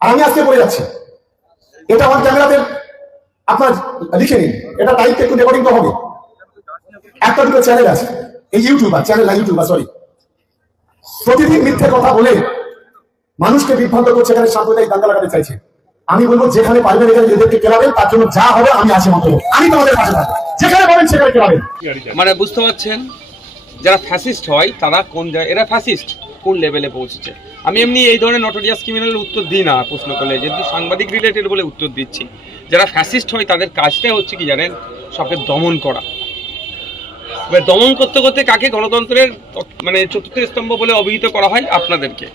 আর আমি আজকে বলে যাচ্ছি। এটা আমার ক্যামেরাতে আপনার লিখে নিন। এটা লাইভে একটু রেকর্ডিং তো হবে। একটা দুটো চ্যানেল আছে। এই ইউটিউবার চ্যানেল না ইউটিউবার সরি প্রতিদিন মিথ্যে কথা বলে মানুষকে বিভ্রান্ত করছে এখানে সাম্প্রদায়িক দাঙ্গা লাগাতে চাইছে। আমি বলব, যেখানে পারবেন এখানে এদেরকে কেলাবেন, তার জন্য যা হবে আমি আছি মতো আমি তোমাদের পাশে থাকব। যেখানে পাবেন সেখানে কেলাবেন। মানে বুঝতে পারছেন? যারা ফ্যাসিস্ট হয়, তারা কোন এরা ফ্যাসিস্ট কোন লেভেলে পৌঁছেছে? আমি এমনি এই ধরনের নটোরিয়াস ক্রিমিনালের উত্তর দিই না, প্রশ্ন করলে। যেহেতু সাংবাদিক রিলেটেড বলে উত্তর দিচ্ছি। যারা ফ্যাসিস্ট হয়, তাদের কাজটাই হচ্ছে কি জানেন? সবকে দমন করা। এবার দমন করতে করতে কাকে গণতন্ত্রের মানে চতুর্থ স্তম্ভ বলে অভিহিত করা হয়? আপনাদেরকে।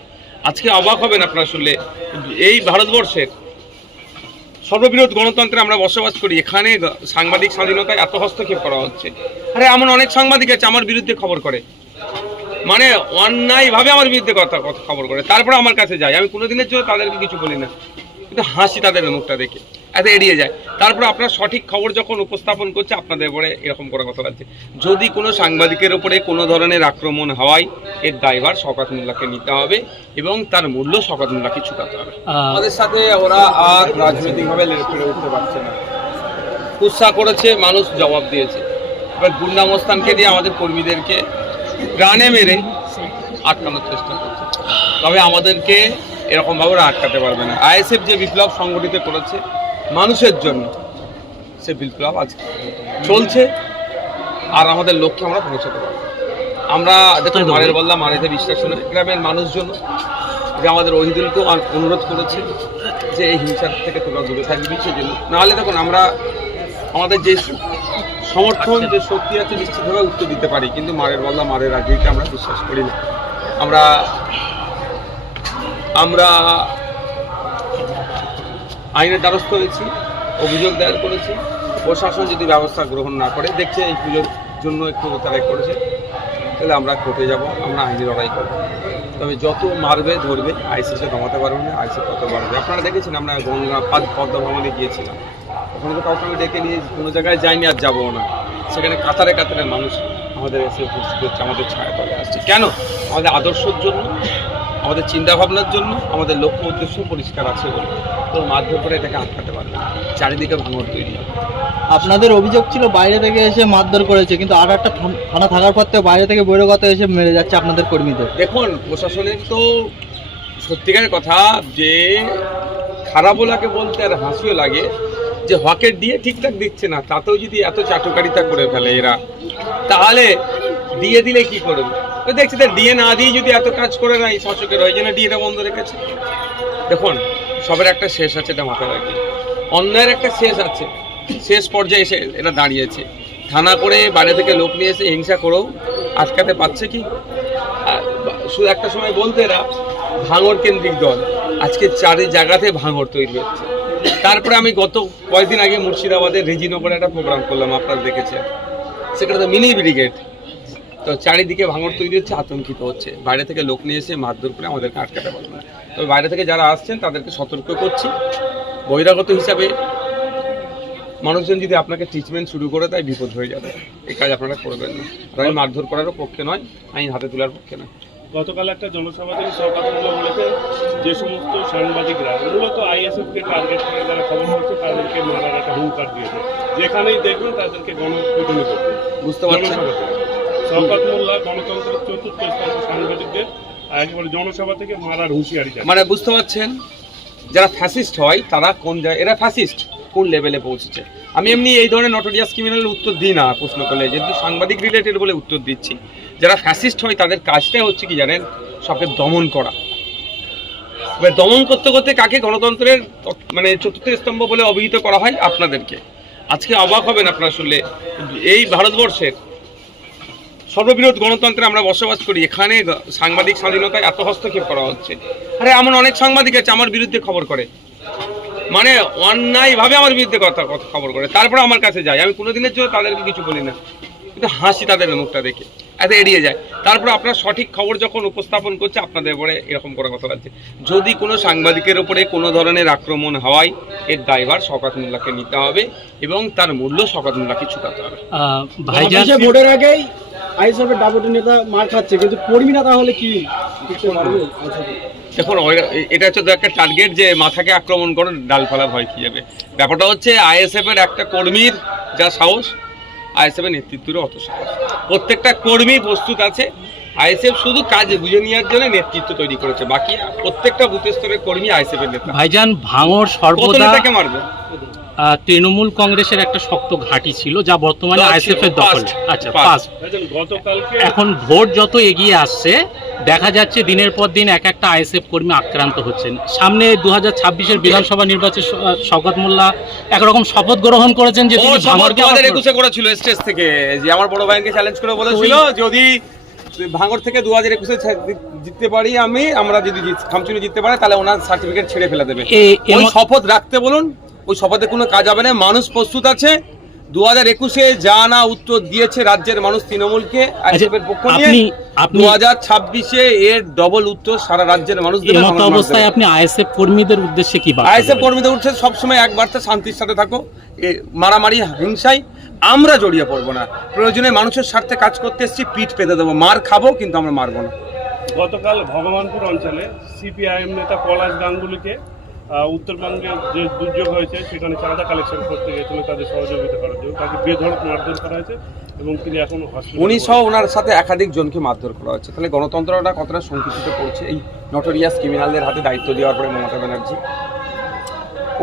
আজকে অবাক হবেন আপনারা শুনলে। এই ভারতবর্ষের সর্ববৃহৎ গণতন্ত্রে আমরা বসবাস করি। এখানে সাংবাদিক স্বাধীনতায় এত হস্তক্ষেপ করা হচ্ছে। আরে, এমন অনেক সাংবাদিক আছে, আমার বিরুদ্ধে খবর করে। মানে অন্যায়ভাবে আমার বিরুদ্ধে কথা কথা খবর করে। তারপরে আমার কাছে যায়। আমি কোনোদিনের জন্য তাদেরকে কিছু বলি না। কিন্তু হাসি তাদের মুখটা দেখে। এত এড়িয়ে যায়। তারপরে আপনার সঠিক খবর যখন উপস্থাপন করছে আপনাদের উপরে এরকম করে কথা লাগছে। যদি কোনো সাংবাদিকের উপরে কোনো ধরনের আক্রমণ হওয়ায় এর দায়ভার শকাত মোল্লাকে নিতে হবে এবং তার মূল্য শকাত মোল্লাকে চুকাতে হবে। আমাদের সাথে ওরা আর রাজনৈতিকভাবে ফেড়ে উঠতে পারছে না। উৎসাহ করেছে মানুষ জবাব দিয়েছে। এবার গুন্ডামস্তানকে দিয়ে আমাদের কর্মীদেরকে প্রাণে মেরে আটকানোর চেষ্টা করছে। তবে আমাদেরকে এরকমভাবে ওরা আটকাতে পারবে না। আইএসএফ যে বিপ্লব সংগঠিত করেছে মানুষের জন্য সে বিপ্লব আজ চলছে আর আমাদের লক্ষ্যে আমরা পৌঁছাতে পারব। আমরা দেখুন মারের বললাম মারেতে বিশ্বাস নেই গ্রামের মানুষজন যে আমাদের ওহিদুলকেও আন- অনুরোধ করেছে যে এই হিংসার থেকে তোমরা দূরে থাকবি সেজন্য। নাহলে দেখুন আমরা আমাদের যে সমর্থন যে শক্তি আছে, নিশ্চিতভাবে উত্তর দিতে পারি, কিন্তু মারের বল্লা মারের রাজনীতিতে আমরা বিশ্বাস করি না। আমরা আমরা আইনের দ্বারস্থ হয়েছি, অভিযোগ দায়ের করেছি। প্রশাসন যদি ব্যবস্থা গ্রহণ না করে, দেখছে এই পুজোর জন্য একটু তারা করেছে, তাহলে আমরা কোর্টে যাব, আমরা আইনি লড়াই করব। তবে যত মারবে, ধরবে, আইসিসে দমাতে পারবে না আইসি তত বাড়বে? আপনারা দেখেছেন, আমরা গঙ্গা পদ- পদ্মা ভ্রমণে গিয়েছিলাম। ওখানে তো কাউকে আমি ডেকে নিয়ে কোনো জায়গায় যাইনি আর যাব না। সেখানে কাতারে কাতারে মানুষ আমাদের এসে উপস্থিত হচ্ছে আমাদের ছায়া তলে আসছে। কেন? আমাদের আদর্শের জন্য আমাদের চিন্তা ভাবনার জন্য আমাদের লক্ষ্য উদ্দেশ্য পরিষ্কার আছে বলে তো মারধর করে এটাকে আটকাতে পারবে। চারিদিকে ভাঙর তৈরি হবে। আপনাদের অভিযোগ ছিল বাইরে থেকে এসে মারধর করেছে কিন্তু আর একটা থান- থানা থাকার পর থেকে বাইরে থেকে বৈরগত এসে মেরে যাচ্ছে আপনাদের কর্মীদের। দেখুন প্রশাসনের তো সত্যিকারের কথা যে খারাপও লাগে বলতে আর হাসিও লাগে যে হকের দিয়ে ঠিকঠাক দিচ্ছে না, তাতেও যদি এত চাটুকারিতা করে ফেলে এরা, তাহলে দিয়ে দিলে কি করবে? দেখছি তো ডিএ না দিয়ে যদি এত কাজ করে না এই শাসকের, ওই জন্য ডিএটা বন্ধ রেখেছে। দেখুন, সবের একটা শেষ আছে এটা মাথায় রাখি। অন্যায়ের একটা শেষ আছে। শেষ পর্যায়ে এসে এটা দাঁড়িয়েছে। থানা করে বাইরে থেকে লোক নিয়ে এসে হিংসা করেও আটকাতে পারছে কি? শুধু একটা সময় বলতে এরা ভাঙর কেন্দ্রিক দল। আজকে চারি জায়গাতে ভাঙর তৈরি হচ্ছে। তারপরে আমি গত কয়েকদিন আগে মুর্শিদাবাদের রেজিনগরে একটা প্রোগ্রাম করলাম, আপনারা দেখেছেন। সেটা তো মিনি ব্রিগেড। তো চারিদিকে ভাঙর তৈরি হচ্ছে, আতঙ্কিত হচ্ছে। বাইরে থেকে লোক নিয়ে এসে মারধর করে আমাদেরকে আটকাতে পারবে না। তবে বাইরে থেকে যারা আসছেন, তাদেরকে সতর্ক করছি। বহিরাগত হিসাবে মানুষজন যদি আপনাকে ট্রিটমেন্ট শুরু করে তাই বিপদ হয়ে যাবে। এই কাজ আপনারা করবেন না। আমি মারধর করারও পক্ষে নয়, আইন হাতে তোলার পক্ষে নয়। গতকাল একটা জনসভা থেকে সরকার বলেছে যে সমস্ত সাংবাদিকরা মূলত আইএসএফ কে টার্গেট করে যারা খবর করছে তাদেরকে মারার একটা হুঙ্কার দিয়েছে। যেখানেই দেখবেন তাদেরকে গণপিটুনি করবে বুঝতে পারছেন শওকত মোল্লা গণতন্ত্রের চতুর্থ স্তম্ভ সাংবাদিকদের একেবারে জনসভা থেকে মারার হুঁশিয়ারি মানে বুঝতে পারছেন? যারা ফ্যাসিস্ট হয় তারা কোন জায়গায় এরা ফ্যাসিস্ট কোন লেভেলে পৌঁছেছে? আমি এমনি এই ধরনের নটোরিয়াস ক্রিমিনালের উত্তর দিই না প্রশ্ন করলে যেহেতু সাংবাদিক রিলেটেড বলে উত্তর দিচ্ছি। যারা ফ্যাসিস্ট হয়, তাদের কাজটাই হচ্ছে কি জানেন? সবকে দমন করা। এবার দমন করতে করতে কাকে গণতন্ত্রের মানে চতুর্থ স্তম্ভ বলে অভিহিত করা হয়? আপনাদেরকে। আজকে অবাক হবেন আপনারা শুনলে। এই ভারতবর্ষের সর্ববৃহৎ গণতন্ত্রে আমরা বসবাস করি। এখানে সাংবাদিক স্বাধীনতায় এত হস্তক্ষেপ করা হচ্ছে। আরে, এমন অনেক সাংবাদিক আছে আমার বিরুদ্ধে খবর করে। মানে অন্যায়ভাবে আমার বিরুদ্ধে কথা খবর করে। তারপরে আমার কাছে যায়। আমি কোনোদিনের জন্য তাদেরকে কিছু বলি না। কিন্তু হাসি তাদের মুখটা দেখে। এত এড়িয়ে যায়। তারপরে আপনার সঠিক খবর যখন উপস্থাপন করছে আপনাদের উপরে এরকম করে কথা লাগছে যদি কোনো সাংবাদিকের উপরে কোনো ধরনের আক্রমণ হওয়ায় এর দায়ভার শকাত মোল্লাকে নিতে হবে এবং তার মূল্য শকাত মোল্লাকে চুকাতে হবে। ভোটের আগেই আইএসএফের ডাবুটি নেতা মার খাচ্ছে কিন্তু কর্মী নেতা হলে কি দেখুন এটা হচ্ছে একটা টার্গেট যে মাথাকে আক্রমণ করো ডালপালা ভয় খেয়ে যাবে। ব্যাপারটা হচ্ছে আইএসএফ এর একটা কর্মীর যা সাহস আইএসএফ নেতৃত্বের নেতৃত্বেরও অত সাহস। প্রত্যেকটা কর্মী প্রস্তুত আছে। আইএসএফ শুধু কাজ বুঝে নেওয়ার জন্য নেতৃত্ব তৈরি করেছে। বাকি প্রত্যেকটা বুথ স্তরের কর্মী আইএসএফের নেতা। ভাইজান ভাঙর সর্বদা কে মারবে। তৃণমূল কংগ্রেসের একটা শক্ত ঘাঁটি ছিল যা বর্তমানে আইএসএফ এর দখলে। আচ্ছা এখন ভোট যত এগিয়ে আসছে দেখা যাচ্ছে দিনের পর দিন এক একটা আইএসএফ কর্মী আক্রান্ত হচ্ছেন। সামনে দু হাজার ছাব্বিশের বিধানসভা নির্বাচন শওকত মোল্লা একরকম শপথ গ্রহণ করেছেন যে তিনি একুশে করেছিল স্টেজ থেকে। যে আমার বড় ভাইকে চ্যালেঞ্জ করে বলেছিল যদি ভাঙর থেকে দু হাজার একুশে জিততে পারি আমি আমরা যদি খামচুনি জিততে পারি তাহলে ওনার সার্টিফিকেট ছেড়ে ফেলে দেবে। ওই শপথ রাখতে বলুন ওই শপথে কোনো কাজ হবে না মানুষ প্রস্তুত আছে দু হাজার একুশে যা না উত্তর দিয়েছে রাজ্যের মানুষ তৃণমূলকে আইএসএফের পক্ষ আপনি আপনি দু হাজার ছাব্বিশে এর ডবল উত্তর সারা রাজ্যের মানুষ অবস্থায় আপনি আইএসএফ কর্মীদের উদ্দেশ্যে কি আইএসএফ কর্মীদের উঠছে সবসময় এক বার্তা শান্তির সাথে থাকো। এ মারামারি হিংসায় আমরা জড়িয়ে পড়ব না। প্রয়োজনে মানুষের স্বার্থে কাজ করতে এসেছি পিঠ পেতে দেবো। মার খাব কিন্তু আমরা মারবো না। গতকাল ভগবানপুর অঞ্চলে সিপিআইএম নেতা পলাশ গাঙ্গুলিকে উত্তরবঙ্গে যে দুর্যোগ হয়েছে সেখানে চাঁদা কালেকশন করতে গিয়েছিল তাদের সহযোগিতা করার জন্য। তাকে বেধড়ক মারধর করা হয়েছে এবং তিনি এখন উনি সহ ওনার সাথে একাধিক জনকে মারধর করা হয়েছে তাহলে গণতন্ত্রটা কতটা সংকুচিত করছে এই নটোরিয়াস ক্রিমিনালদের হাতে দায়িত্ব দেওয়ার পরে মমতা ব্যানার্জি?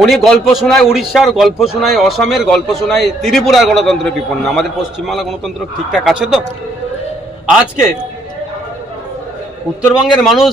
উনি গল্প শোনায় উড়িষ্যার গল্প শোনায় অসমের গল্প শোনায় ত্রিপুরার গণতন্ত্র বিপন্ন। আমাদের পশ্চিমবাংলা গণতন্ত্র ঠিকঠাক আছে তো? আজকে উত্তরবঙ্গের মানুষ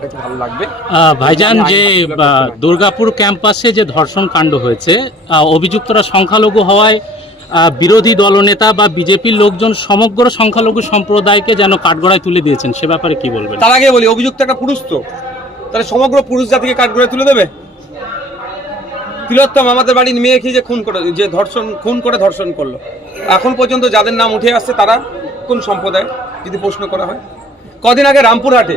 সেটা কি ভালো লাগবে। ভাইজান যে। দুর্গাপুর ক্যাম্পাসে যে ধর্ষণ কাণ্ড হয়েছে অভিযুক্তরা সংখ্যালঘু হওয়ায় বিরোধী দলনেতা বা বিজেপির লোকজন সমগ্র সংখ্যালঘু সম্প্রদায়কে যেন কাঠগড়ায় তুলে দিয়েছেন সে ব্যাপারে কি বলবেন? তার আগে বলি অভিযুক্ত একটা পুরুষ তো। তাহলে সমগ্র পুরুষ জাতিকে কাঠগড়ে তুলে দেবে? তিলোত্তম আমাদের বাড়ির মেয়েকে যে খুন করে যে ধর্ষণ খুন করে ধর্ষণ করল? এখন পর্যন্ত যাদের নাম উঠে আসছে তারা কোন সম্প্রদায় যদি প্রশ্ন করা হয়। কদিন আগে রামপুরহাটে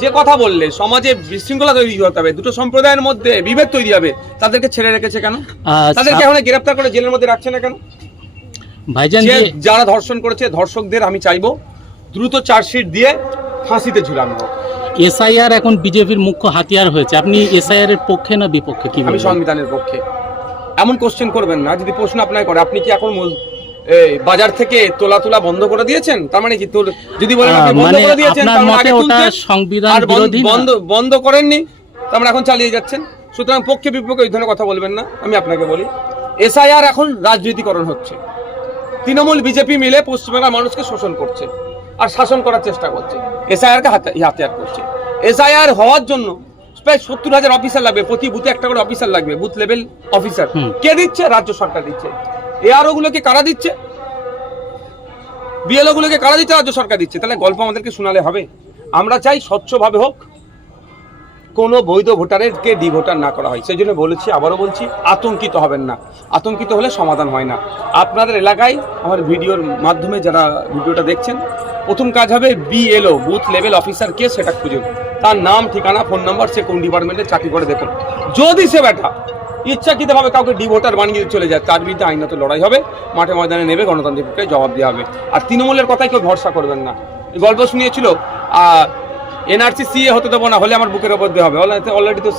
যে কথা বললে সমাজে বিশৃঙ্খলা তৈরি হতে হবে দুটো সম্প্রদায়ের মধ্যে বিভেদ তৈরি হবে তাদেরকে ছেড়ে রেখেছে কেন? তাদেরকে এখন গ্রেপ্তার করে জেলের মধ্যে রাখছে না কেন? ভাইজান যারা ধর্ষণ করেছে ধর্ষকদের আমি চাইব দ্রুত চার্জশিট দিয়ে ফাঁসিতে ঝুলানো। এসআইআর এখন বিজেপির মুখ্য হাতিয়ার হয়েছে। আপনি এসআইআর এর পক্ষে না বিপক্ষে কি আমি সংবিধানের পক্ষে। এমন কোশ্চেন করবেন না যদি প্রশ্ন আপনাকে করে আপনি কি এখন বাজার থেকে তোলা তোলা বন্ধ করে দিয়েছেন? তার মানে কি তোর যদি বলেন আপনি বন্ধ মানে করে দিয়েছেন তার মানে ওটা সংবিধান বিরোধী বন্ধ বন্ধ করেননি তার মানে এখন চালিয়ে যাচ্ছেন। সুতরাং পক্ষে বিপক্ষে ওই ধরনের কথা বলবেন না আমি আপনাকে বলি। এসআইআর এখন রাজনীতিকরণ হচ্ছে। তৃণমূল বিজেপি মিলে পশ্চিমবাংলার মানুষকে শোষণ করছে আর শাসন করার চেষ্টা করছে। এসআইআর কে হাতে- হাতিয়ার করছে। এসআইআর হওয়ার জন্য প্রায় সত্তর হাজার অফিসার লাগবে প্রতি বুথে একটা করে অফিসার লাগবে বুথ লেভেল অফিসার কে দিচ্ছে? রাজ্য সরকার দিচ্ছে। এআরও গুলোকে কারা দিচ্ছে? বিএলও গুলোকে কারা দিচ্ছে? রাজ্য সরকার দিচ্ছে। তাহলে গল্প আমাদেরকে শোনালে হবে। আমরা চাই স্বচ্ছভাবে হোক, কোনো বৈধ ভোটারেরকে ডি ভোটার না করা হয়। সেই জন্য বলেছি, আবারও বলছি, আতঙ্কিত হবেন না। আতঙ্কিত হলে সমাধান হয় না। আপনাদের এলাকায় আমার ভিডিওর মাধ্যমে যারা ভিডিওটা দেখছেন, প্রথম কাজ হবে বিএলও বুথ লেভেল অফিসার কে সেটা খুঁজুন। তার নাম, ঠিকানা, ফোন নাম্বার, সে কোন ডিপার্টমেন্টে চাকরি করে দেখুন। যদি সে ব্যাটা ইচ্ছাকৃতভাবে কাউকে ডিভোটার বানিয়ে চলে যায়, তার বিরুদ্ধে আইনত লড়াই হবে, মাঠে ময়দানে নেবে গণতান্ত্রিককে জবাব দেওয়া হবে। আর তৃণমূলের কথাই কেউ ভরসা করবেন না। গল্প শুনিয়েছিল এনআরসি সিএ হতে দেবো না, হলে আমার বুকের ওপর দেওয়া হবে। অলরেডি তো